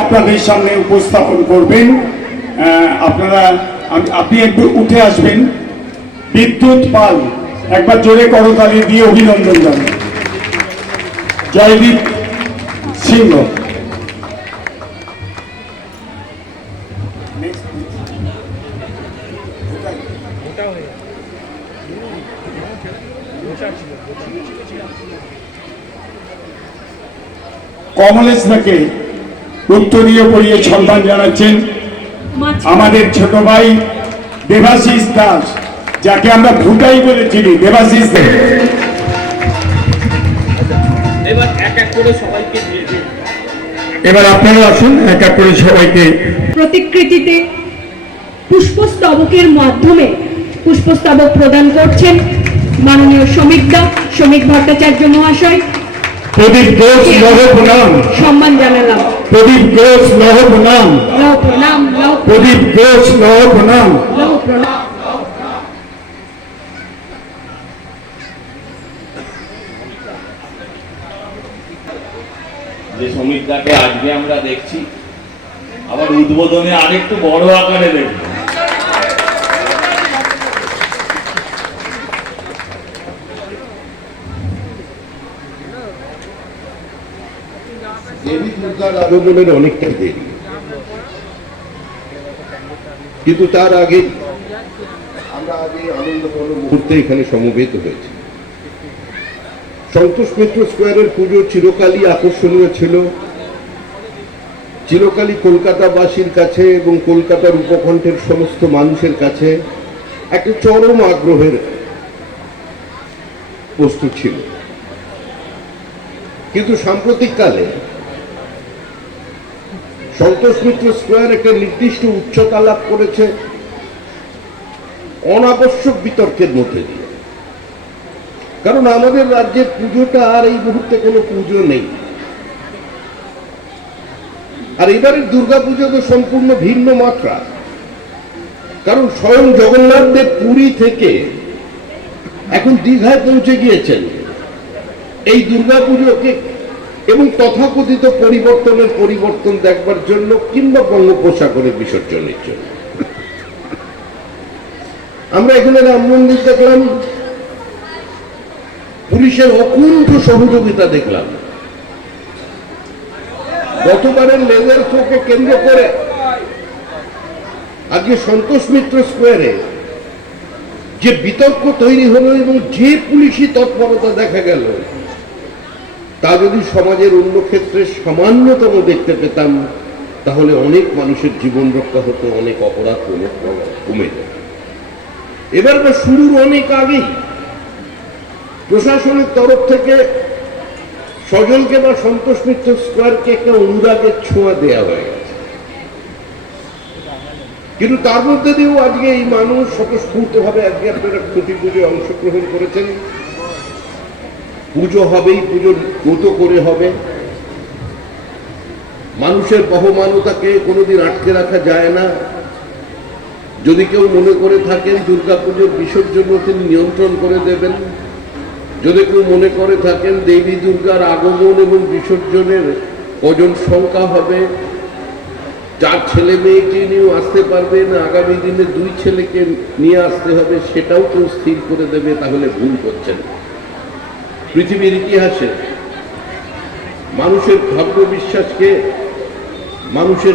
আপনাদের সামনে উপস্থাপন করবেন। আপনারা আপনি একটু উঠে আসবেন। বিদ্যুৎ পাল, একবার জোরে করতালি দিয়ে অভিনন্দন জানান জয়দীপ সিংহ। কমলেশ দাকে উত্তরীয় পড়িয়ে সম্মান জানাচ্ছেন আমাদের ছোট ভাই দেবাশিস দাস যাকে আমরা ভুটাই বলে চিনি। দেবাশিস দে। এবার এক এক করে সবাইকে দিয়ে দিন। এবার আপনারা আসুন এক এক করে সবাইকে। প্রতিকৃতিতে পুষ্পস্তবকের মাধ্যমে পুষ্পস্তবক প্রদান করছেন মাননীয় শ্রমিক দা শ্রমিক ভট্টাচার্য মহাশয়। প্রদীপ ঘোষ লহ প্রণাম। সম্মান জানালাম। প্রদীপ ঘোষ লহ প্রণাম। প্রদীপ ঘোষ লহ প্রণাম। যে শ্রমিকদাকে আজকে আমরা দেখছি আবার উদ্বোধনে আরেকটু বড় আকারে দেখব। দেরি। কিন্তু তার আগে আমরা আগে মুহূর্তে এখানে সমবেত হয়েছি। সন্তোষ মিত্র স্কোয়ারের পুজো চিরকালই আকর্ষণীয় ছিল। চিরকালই কলকাতাবাসীর কাছে এবং কলকাতার উপকণ্ঠের সমস্ত মানুষের কাছে একটা চরম আগ্রহের বস্তু ছিল। কিন্তু সাম্প্রতিককালে সন্তোষ মিত্র স্কোয়ার একটা নির্দিষ্ট উচ্চতা লাভ করেছে অনাবশ্যক বিতর্কের মধ্যে দিয়ে। কারণ আমাদের রাজ্যের পুজোটা আর এই মুহূর্তে কোনো পুজো নেই। আর এবারের দুর্গা পুজো তো সম্পূর্ণ ভিন্ন মাত্রা। কারণ স্বয়ং জগন্নাথ দেব পুরী থেকে এখন দীঘায় পৌঁছে গিয়েছেন। এই দুর্গা পুজোকে এবং তথাকথিত পরিবর্তনের পরিবর্তন দেখবার জন্য কিংবা বঙ্গোপসাগরের বিসর্জনের জন্য। আমরা এখানে রাম মন্দির দেখলাম, পুলিশের অকুণ্ঠ সহযোগিতা দেখলাম। গতবারের লেজার শোকে কেন্দ্র করে আজকে সন্তোষ মিত্র স্কোয়ারে যে বিতর্ক তৈরি হলো এবং যে পুলিশি তৎপরতা দেখা গেল তা যদি সমাজের অন্য ক্ষেত্রে সামান্যতম দেখতে পেতাম, তাহলে অনেক মানুষের জীবন রক্ষা হতো, অনেক অপরাধ কমে কমে যেত। এবার বা শুরুর অনেক আগেই প্রশাসনের তরফ থেকে সজলকে বা সন্তোষ মিত্র স্কোয়ারকে একটা অনুরাগের ছোঁয়া দেওয়া হয়ে গেছে। কিন্তু তার মধ্যে দিয়েও আজকে এই মানুষ স্বতঃস্ফূর্তভাবে আজকে আপনারা খুঁটি পুজোয় অংশগ্রহণ করেছেন। পুজো হবেই, পুজোর মতো করে হবে। মানুষের বহমানতাকে কোনোদিন আটকে রাখা যায় না। যদি কেউ মনে করে থাকেন দুর্গাপুজোর বিসর্জন তিনি নিয়ন্ত্রণ করে দেবেন, যদি কেউ মনে করে থাকেন দেবী দুর্গার আগমন এবং বিসর্জনের কজন সংখ্যা হবে, চার ছেলে মেয়েকে নিয়েও আসতে পারবেন, আগামী দিনে দুই ছেলেকে নিয়ে আসতে হবে, সেটাও কেউ স্থির করে দেবে, তাহলে ভুল করছেন। পৃথিবীর ইতিহাসে মানুষের ভাগ্য বিশ্বাসকে মানুষের